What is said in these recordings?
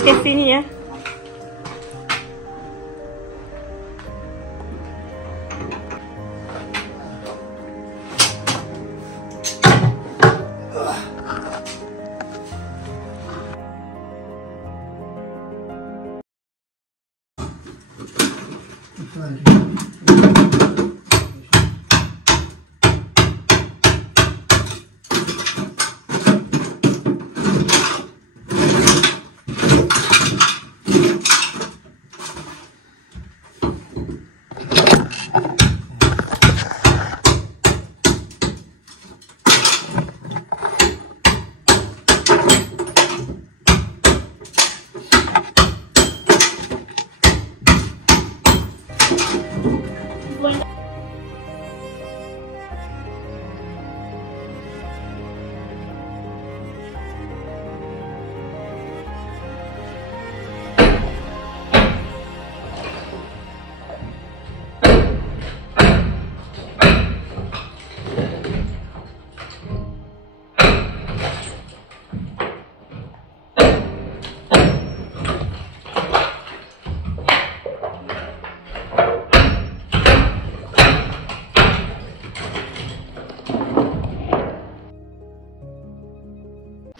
presque fini, hein.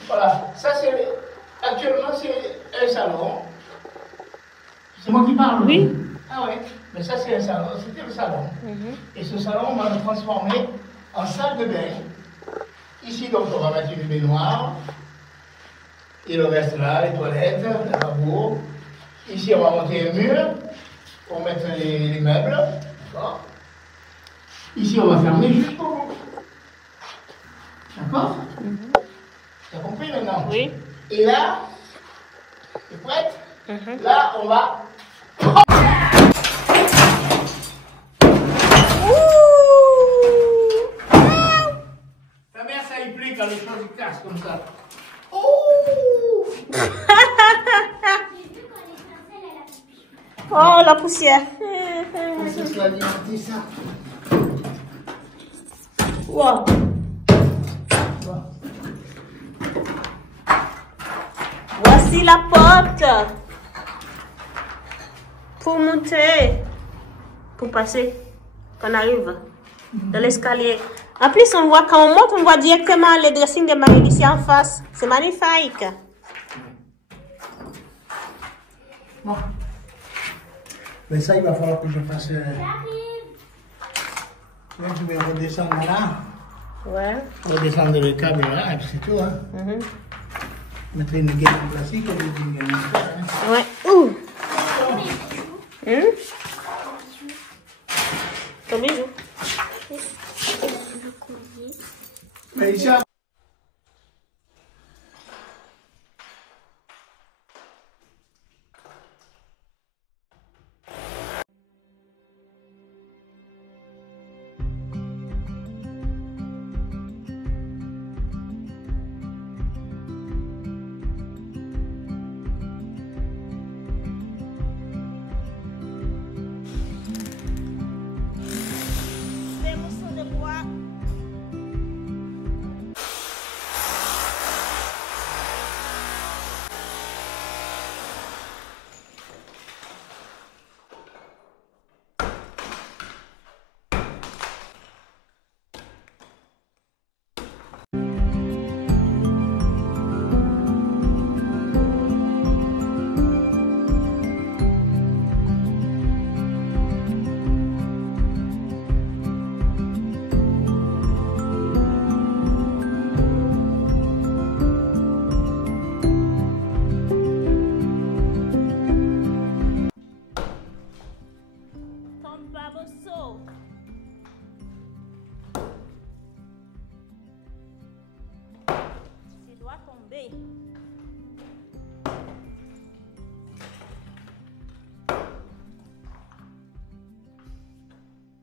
Voilà, ça c'est actuellement c'est un salon. C'est moi qui parle. Oui. Ah ouais, mais ça c'est un salon, c'était le salon. Et ce salon, on va le transformer en salle de bain. Ici donc on va mettre une baignoire. Et le reste là, les toilettes, le lavabo. Ici on va monter un mur pour mettre les meubles. D'accord. Ici on va fermer jusqu'au bout. D'accord. Tu as compris maintenant? Oui. Et là, tu es prête? Là, on va... Ta mère, ça y plaît quand les choses se cassent comme ça. Oh, la poussière. Ça, c'est alimenté, ça. Wow. Voici la porte pour monter, pour passer, quand on arrive dans l'escalier. En plus, on voit, quand on monte, on voit directement le dressing de Marie d'ici en face. C'est magnifique. Bon. Mais ça, il va falloir que je fasse... Là, je vais redescendre là. Ouais. Redescendre le câble là, et puis c'est tout. Hein. Mettre une gaine en plastique, on dit une gaine en plastique. Hein. Ouais. Ouh. Ton bijou. Mais ici, tomber.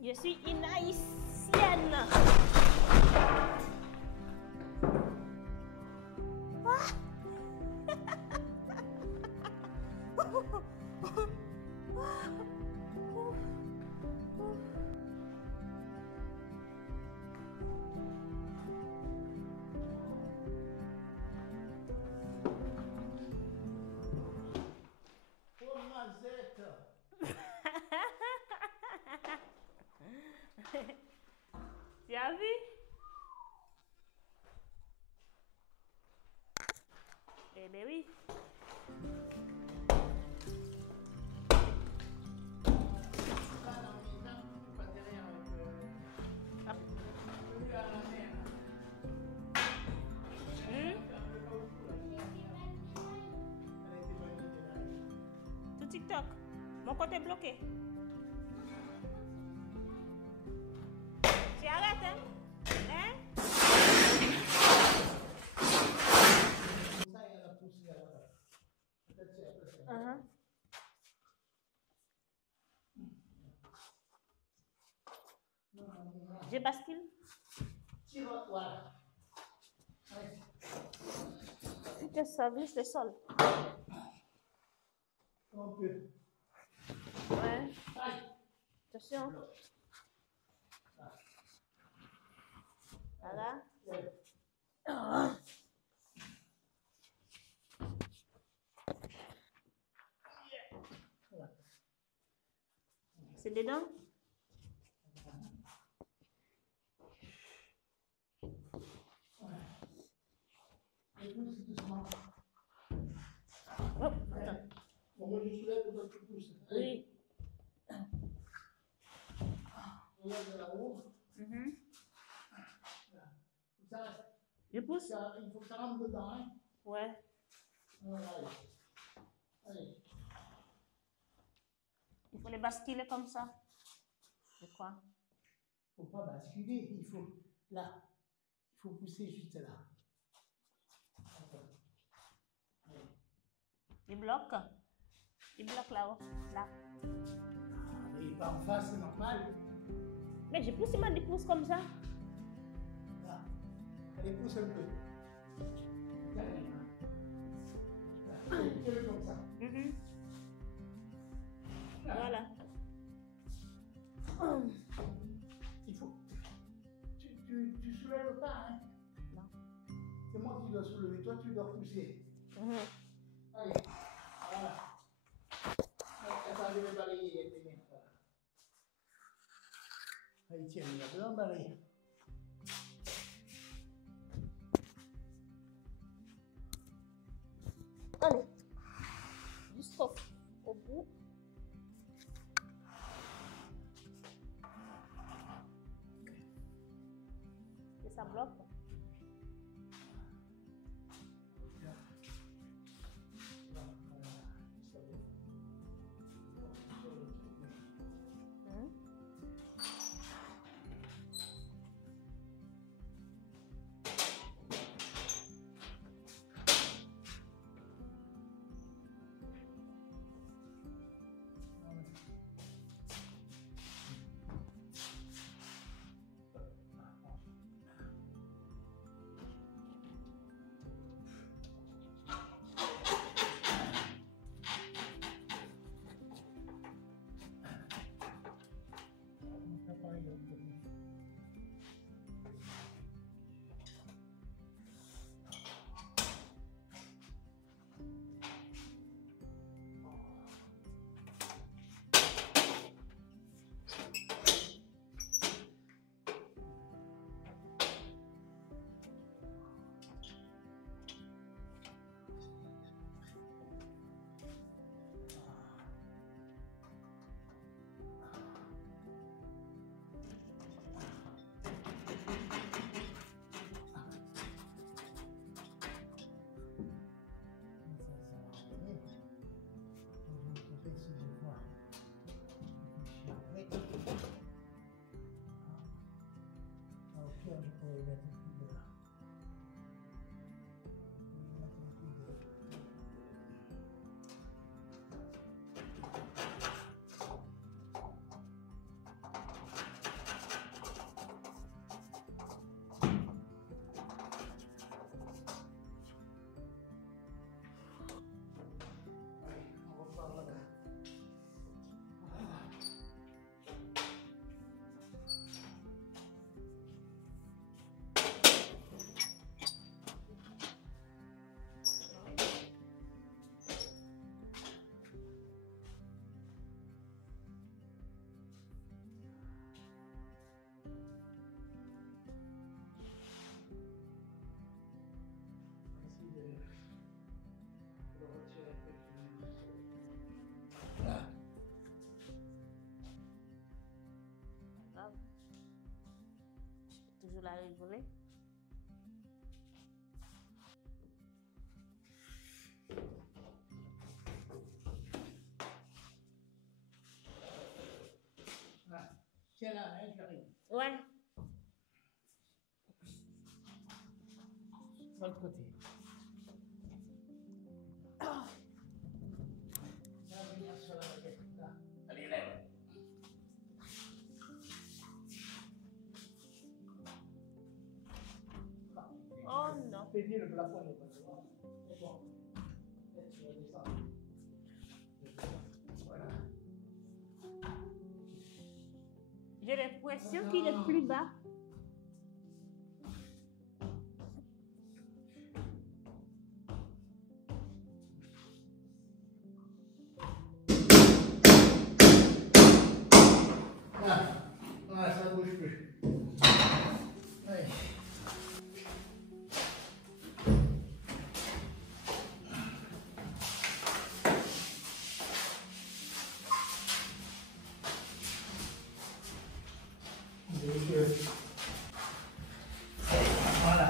Je suis une haïtienne. 7. Tu as vu? Eh bien oui. Tout TikTok. Mon compte est bloqué. Tu arrêtes, hein? Hein? Ça, il y a la poussière là. Je bascule. Tire, voilà. Allez. Tu glisse le sol. Un peu. Ouais. Aïe. Attention. Voilà. C'est dedans? Pousse doucement. Oh, attends. Bon, moi je soulève pour que tu pousses. Oui. Regarde de là-haut. Je pousse? Il faut que ça rentre dedans. Hein? Ouais. Voilà, allez. Allez. Il faut les basculer comme ça. Je crois. Il ne faut pas basculer, il faut là. Il faut pousser juste là. Il bloque. Il bloque là-haut. Là. Ah, mais pas en face, c'est normal. Mais je pousse, il pousse comme ça. Là. Allez, pousse un peu. Tiens-le comme ça. Voilà. Il faut. Tu soulèves pas, hein? Non. C'est moi qui dois soulever, toi tu dois pousser. Allez, voilà. Attends, je vais balayer les mains. Voilà. Allez, tiens, il y a besoin de balayer. Allez. Juste au bout. Et ça bloque. Je pourrais mettre un coup de là. Je vais mettre un coup de... Allez, on repart là-bas. Voilà. toujours la rigoler. Tiens là, hein, j'arrive. Ouais. De l'autre côté. Allez, lève. Oh non. Fais bien le plafond, n'est pas devant. C'est bon. Tu vas descendre. Voilà. J'ai l'impression qu'il est plus bas. Voilà, ça ne bouge plus. Ouais. Voilà.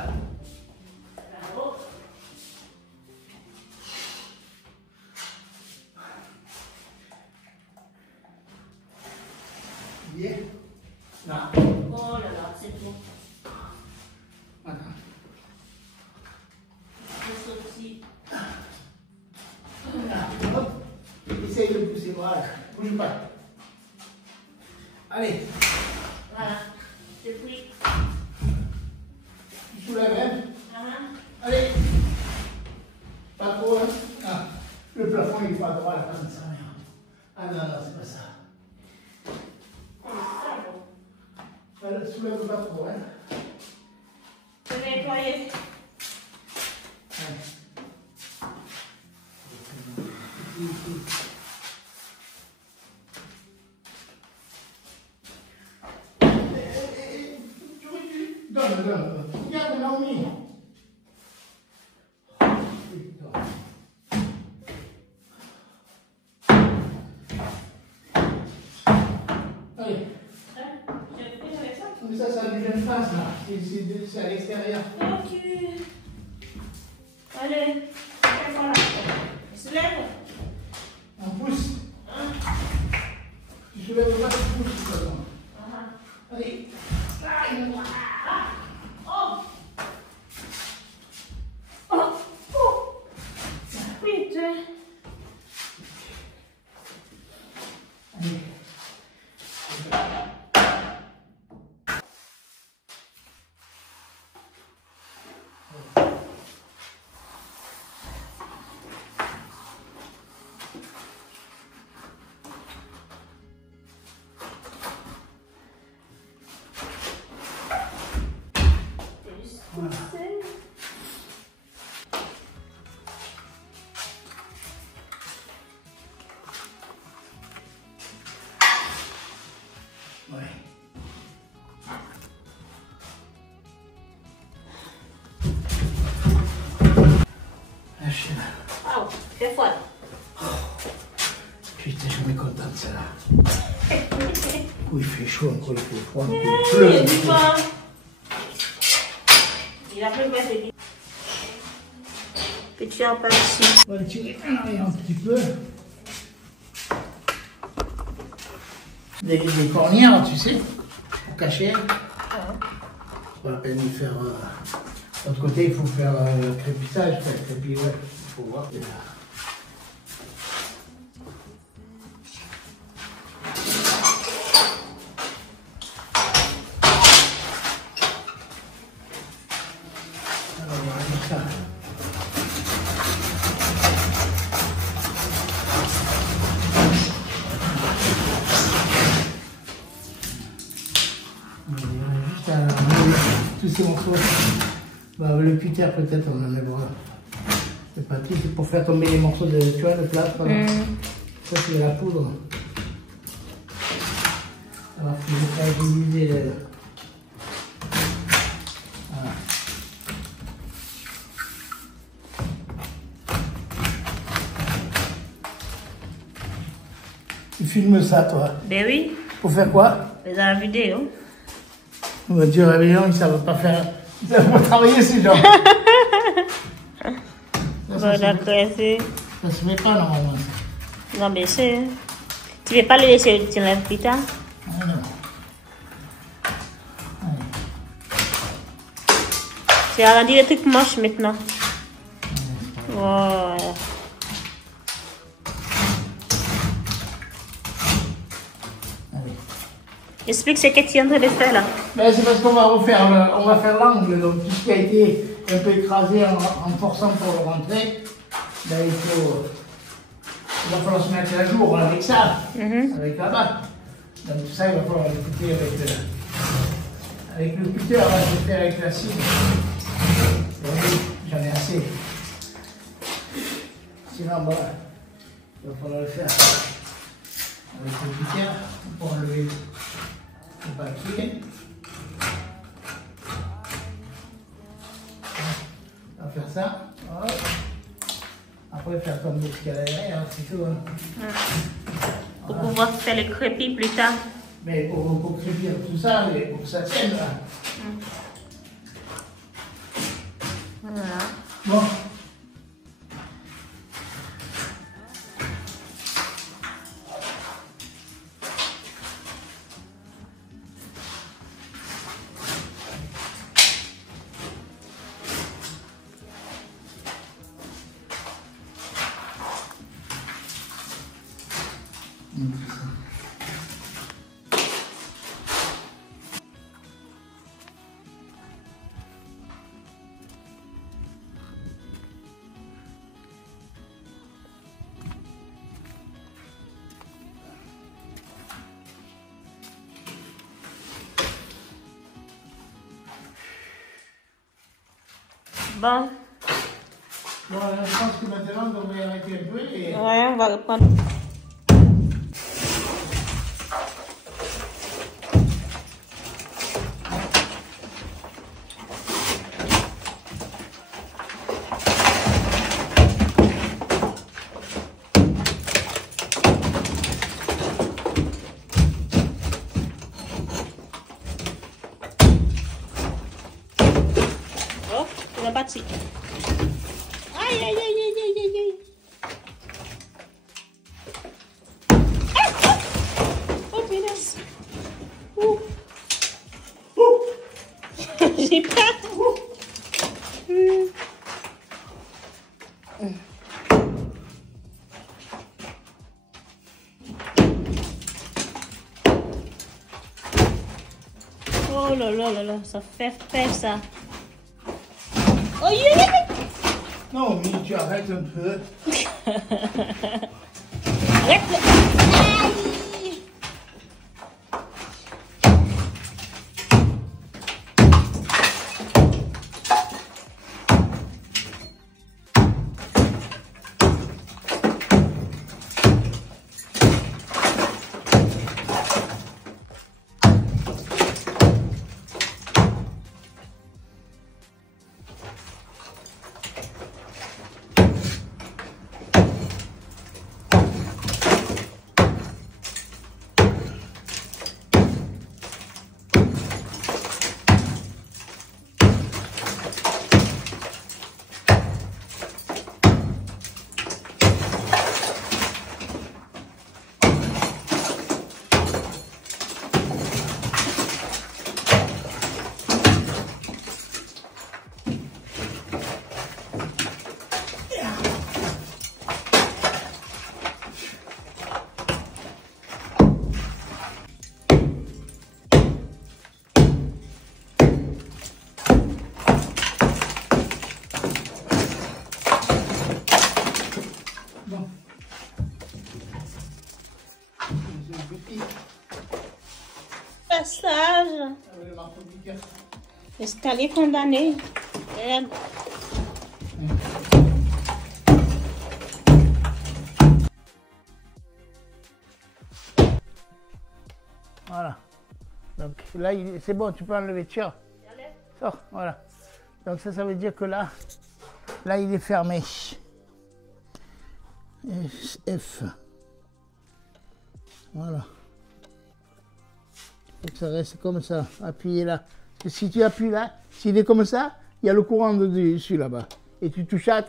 Bien. Là. Oh là là, c'est bon. Voilà. Je sorti. Voilà. Hop. Essaye de pousser. Voilà. Bouge pas. Allez. Voilà. C'est pris. Tu soulèves, hein? Allez. Pas trop, hein? Ah. Le plafond, il est pas droit, là, comme ça. Ah non, non, c'est pas ça. Alors, soulève pas trop, hein? Je vais nettoyer. Donne. Regarde, Naomi. Allez. Mais ça ne gêne pas, ça. C'est à l'extérieur. Ok. Allez. Voilà. Se lève. On pousse. Tu soulèves pas, tu pousses, de toute façon. Allez. Oh. Oh. Oh. Putain. Allez. Voilà. Ouais. Lâchez-la. Oh, c'est fort. Putain, je suis mécontent de ça là. Il fait chaud, encore il fait froid. Il Il pleut. dit pas. Il a plus passé vite. Petit en pas ici. On va le tirer en arrière un petit peu. Des cornières, tu sais, pour cacher. Pas la peine de faire. De l'autre côté, il faut faire crépissage, et puis ouais, il faut voir. Alors, voilà, comme ça. Juste à tous ces morceaux. Bah, le cutter peut-être on en enlèvera. C'est pas tout, c'est pour faire tomber les morceaux de, tu vois, le plâtre. Ça c'est la poudre. Alors il faut fragiliser le... Voilà. Tu filmes ça toi? Ben oui. Pour faire quoi? Fais la vidéo. On va dire réveillon, ils ne savent pas faire. Ils ne savent pas travailler ces gens. Bon, d'accord, c'est. Ça se met pas normalement. Non, mais c'est. Tu ne veux pas le laisser le tirer plus tard? Ah, non. Tu as rendu le truc moche maintenant. Voilà. Explique ce que tu es en train de faire là. Mais c'est parce qu'on va refaire on va faire l'angle, donc tout ce qui a été un peu écrasé en forçant pour le rentrer, ben, il va falloir se mettre à jour avec ça, avec la batte. Donc tout ça, il va falloir le couper avec le cutter, on va le faire avec la scie. J'en ai assez. Sinon, voilà, il va falloir le faire avec le cutter pour enlever le papier. On va faire ça. Voilà. Après, faire comme ce qu'il y a derrière, c'est tout. Hein. Pour pouvoir faire le crépi plus tard. Mais pour crépir tout ça, mais pour que ça tienne là. Voilà. Bon. Bon. Bon, là, je pense que maintenant, on devrait arrêter un peu et... Ouais, on va reprendre. Oh, tu vas partir. Aïe, aïe, aïe, aïe, aïe, aïe, aïe. Oh, punaise. Ouh. J'ai peur. Oh là là là là, ça fait peur ça. Oh, Non, mais tu arrêtes un peu. arrête le... Aïe. Bon. C'est un petit. Passage. Avec le marteau piqueur. Escalier condamné. Regarde. Voilà. Donc là, c'est bon, tu peux enlever. Tiens. Sors, voilà. Donc ça veut dire que là, il est fermé. F. Voilà. faut que ça reste comme ça, appuyé là. Parce que si tu appuies là, s'il est comme ça, il y a le courant dessus là-bas. Et tu touches à...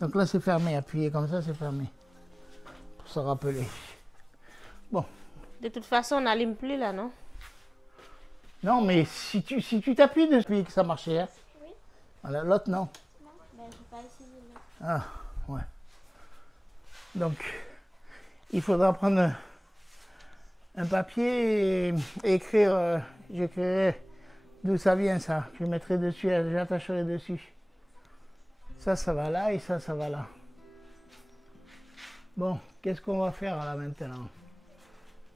Donc là c'est fermé, appuyé comme ça c'est fermé. Pour se rappeler. Bon. De toute façon, on n'allume plus là, non? Non, mais si tu t'appuies dessus que ça marchait, hein? Oui. Voilà, l'autre non. Non, ben je vais pas essayer de mettre. Ah, ouais. Donc, il faudra prendre un papier et écrire, j'écrirai d'où ça vient ça. Je mettrai dessus, j'attacherai dessus. Ça va là et ça va là. Bon, qu'est-ce qu'on va faire là maintenant?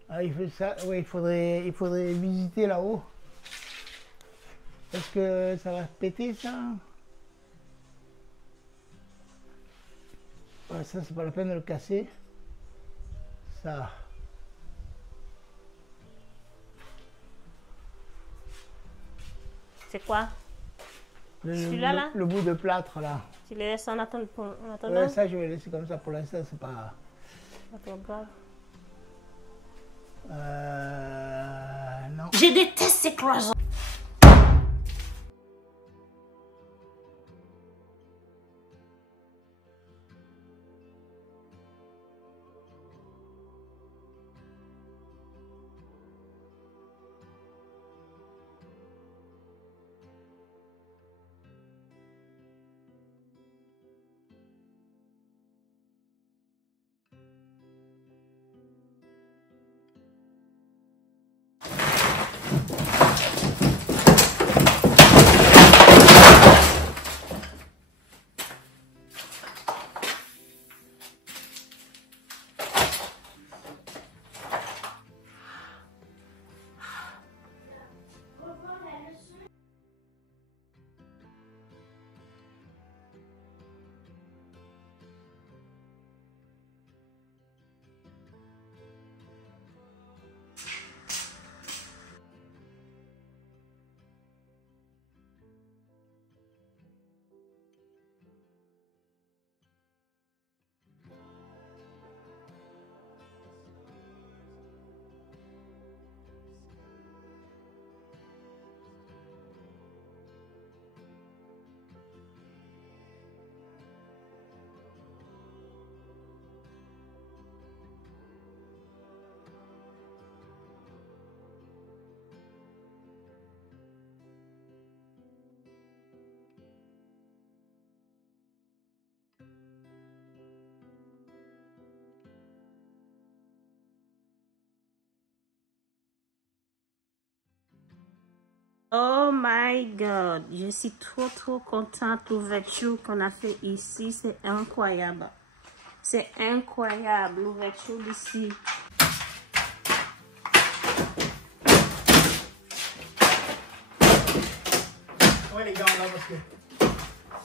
Ah, il fait ça, oui, il faudrait visiter là-haut. Est-ce que ça va péter ça? Ouais, ça, c'est pas la peine de le casser. Ça. C'est quoi? Celui-là, là? Le bout de plâtre, là. Tu le laisses en attendant? Ouais, ça, je vais laisser comme ça pour l'instant, c'est pas... Attends, grave. Non. Je déteste ces cloisons. Oh my God, je suis trop contente. L'ouverture qu'on a fait ici, c'est incroyable. C'est incroyable l'ouverture d'ici. Ouais les gars, là parce que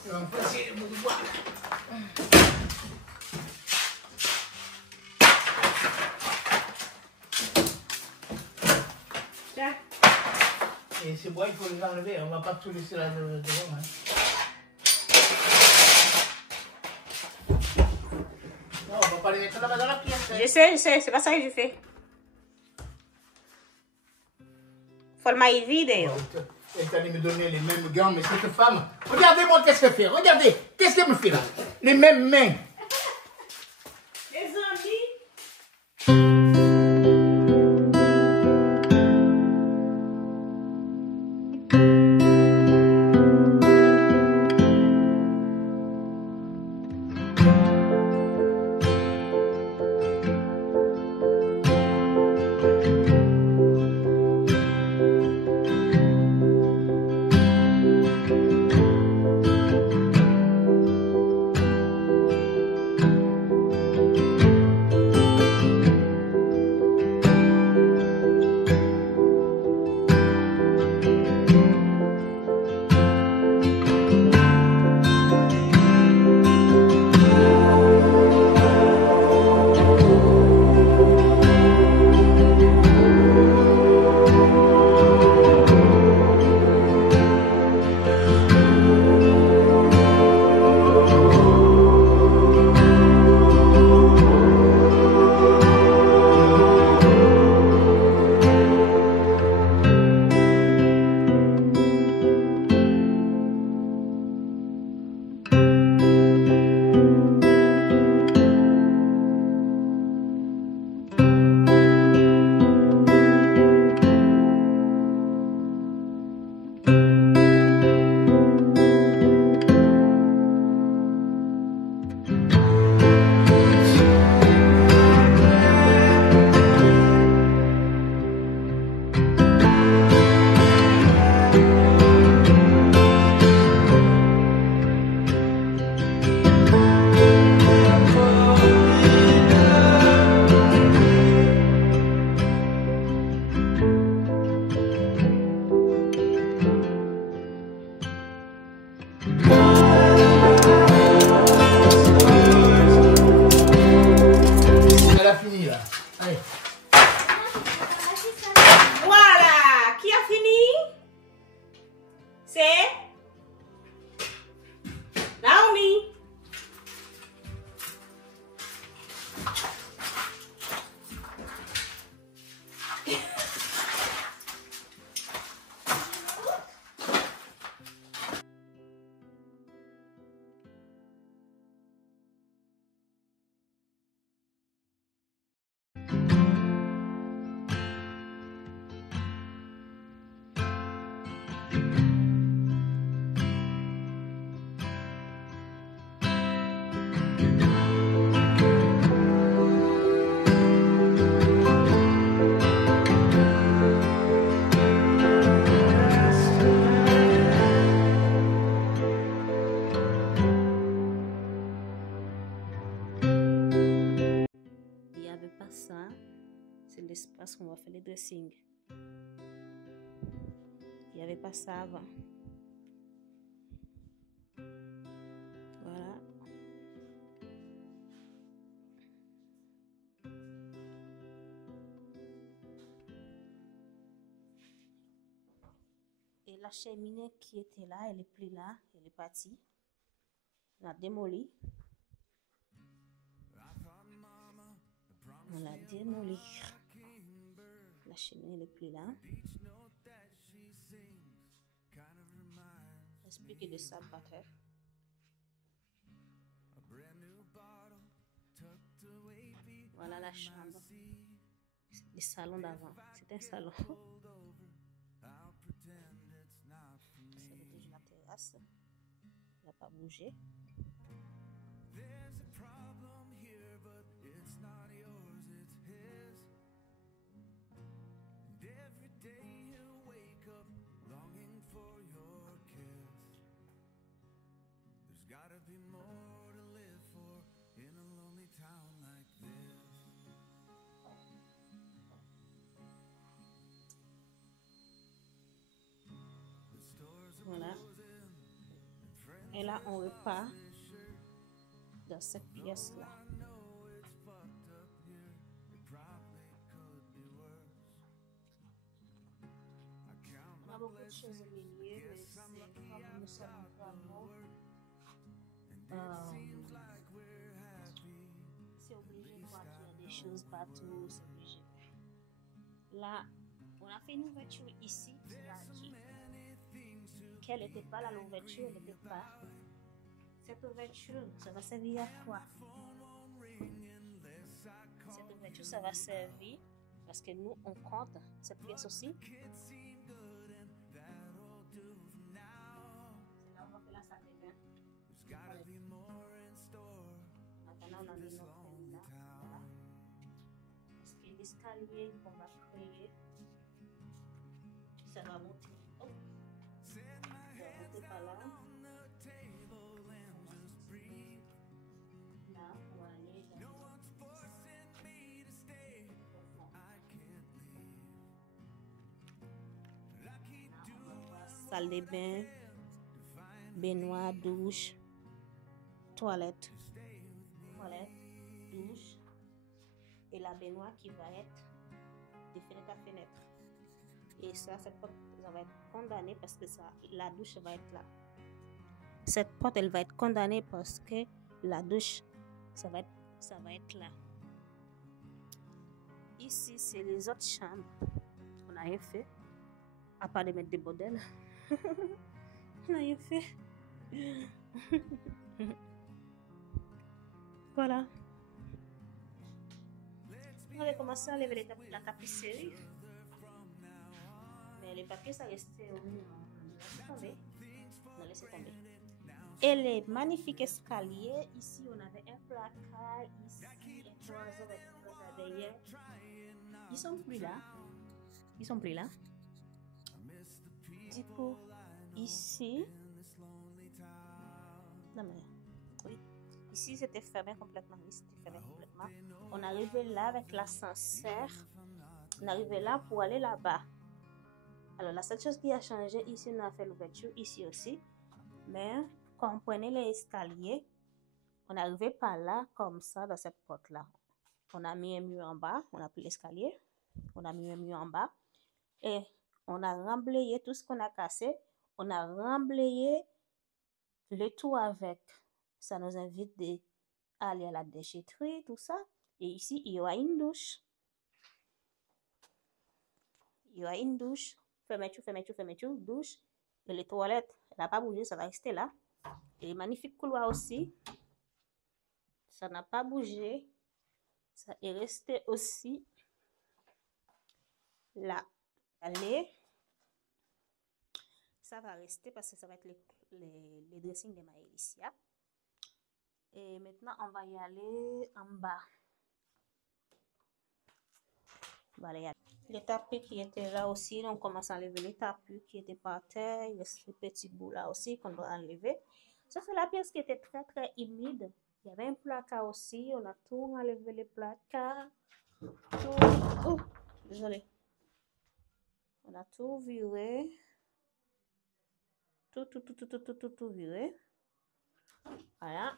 c'est un peu essayer de me voir. Tiens. Et ces bois, il faut les enlever, on va pas tout laisser là devant. Hein. Non, on va pas les mettre là-bas dans la pièce. Hein. Je sais, c'est pas ça que je fais. Faut le mailler vide. Elle est allée me donner les mêmes gants, mais cette femme, regardez-moi qu'est-ce qu'elle fait, regardez, qu'est-ce qu'elle me fait là, les mêmes mains. Les zombies. là. Allez. Voilà, qui a fini? C'est Naomi. Il n'y avait pas ça. C'est l'espace où on va faire les dressings. Il n'y avait pas ça avant. Voilà. Et la cheminée qui était là, elle est plus là. Elle est partie. On l'a démolie. On l'a démolie. La cheminée n'est plus là. Expliquer de ça, butter. Voilà la chambre. Le salon d'avant. C'est un salon. C'est déjà la terrasse. Il n'a pas bougé. Voilà. Et là, on repart dans cette pièce-là. On a beaucoup de choses au milieu, mais c'est comme nous sommes en travaux. C'est obligé de voir qu'il y a des choses partout, c'est obligé. Là, on a fait une ouverture ici, qu'elle n'était pas là, l'ouverture, elle n'était pas. Cette ouverture, ça va servir à quoi? Cette ouverture, ça va servir parce que nous, on compte cette pièce aussi. C'est là où on va faire la salle de bain. Maintenant, on a mis notre bain là. Voilà. Parce que l'escalier qu'on va créer, ça va monter. Oh. Ça va monter par là. Là, on va aller dans salle de bain, baignoire, douche, toilette, douche, et la baignoire qui va être de fenêtre à fenêtre. Et ça, cette porte, ça va être condamné parce que ça, la douche va être là. Cette porte, elle va être condamnée parce que la douche, ça va être là. Ici, c'est les autres chambres. On n'a rien fait, à part de mettre des bordels. On n'a rien fait. Voilà. On avait commencé à enlever la tapisserie. Mais les papiers, ça restait au mur. On a laissé tomber. Et les magnifiques escaliers. Ici, on avait un placard. Ici, un closet avec derrière. Ils sont plus là. Du coup, ici. Non, mais. Oui. Ici, c'était fermé complètement. On arrivait là avec l'ascenseur. On arrivait là pour aller là-bas. Alors, la seule chose qui a changé, ici, on a fait l'ouverture, ici aussi. Mais quand on prenait les escaliers, on n'arrivait pas là, comme ça, dans cette porte-là. On a mis un mur en bas, on a pris l'escalier, on a mis un mur en bas et on a remblayé tout ce qu'on a cassé. On a remblayé le tout avec. Ça nous invite à aller à la déchetterie, tout ça. Et ici, il y aura une douche. Il y aura une douche. Fermeture, douche. Et les toilettes, elle n'a pas bougé, ça va rester là. Et magnifique couloir aussi. Ça n'a pas bougé. Ça est resté aussi là. Allez. Ça va rester parce que ça va être les dressings de Maëlyssia. Et maintenant, on va y aller en bas. On va aller y aller. Les tapis qui étaient là aussi, on commence à enlever les tapis qui étaient par terre. Il y a ce petit bout là aussi qu'on doit enlever. Ça, c'est la pièce qui était très très humide. Il y avait un placard aussi. On a tout enlevé les placards. Oh, désolé. On a tout viré. Tout viré. Voilà.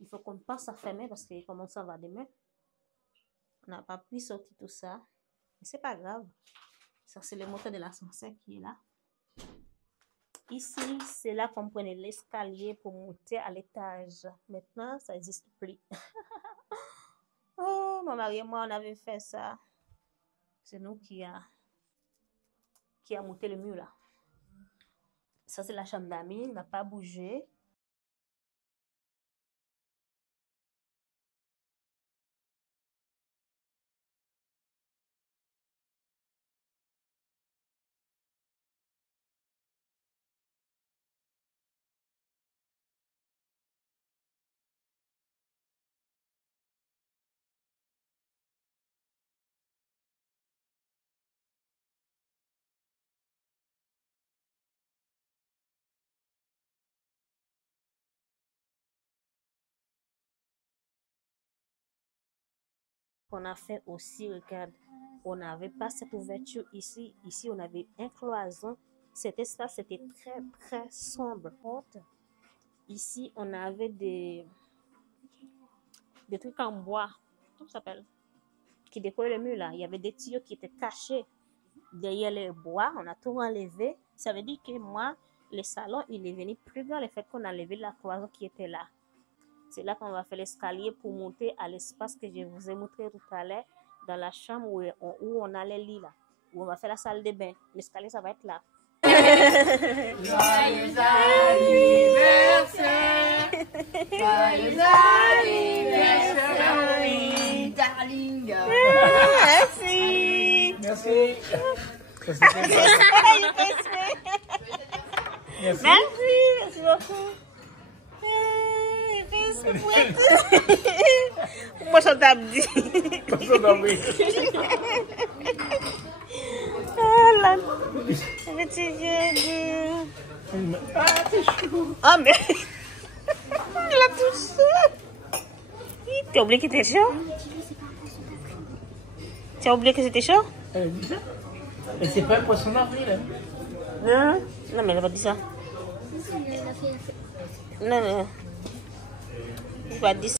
Il faut qu'on passe à fermer parce que comment ça va demain. On n'a pas pu sortir tout ça. Mais c'est pas grave. Ça, c'est le moteur de l'ascenseur qui est là. Ici, c'est là qu'on prenait l'escalier pour monter à l'étage. Maintenant, ça n'existe plus. Oh, mon mari et moi, on avait fait ça. C'est nous qui a monté le mur là. Ça, c'est la chambre d'amis. Il n'a pas bougé. On a fait aussi, regarde, on n'avait pas cette ouverture ici. Ici, on avait un cloison. Cet espace était très, très sombre. Ici, on avait des trucs en bois. Comment ça s'appelle? Qui décoraient le mur là. Il y avait des tuyaux qui étaient cachés derrière les bois. On a tout enlevé. Ça veut dire que moi, le salon, il est venu plus grand le fait qu'on a enlevé la cloison qui était là. C'est là qu'on va faire l'escalier pour monter à l'espace que je vous ai montré tout à l'heure, dans la chambre où on a les lits là, où on va faire la salle de bain. L'escalier, ça va être là. Joyeux anniversaire! Joyeux anniversaire, oui, darling! Merci! Merci. Merci beaucoup. Moi, je t'ai dit. Ah, la petite vieille. Ah, c'est chou. Ah, mais. Il a touché. T'as oublié que c'était chaud? Tu as oublié que c'était chaud? Elle dit ça. Mais c'est pas un poisson d'avril, hein? Non, mais elle n'a pas dit ça. Non. Il va dire ça.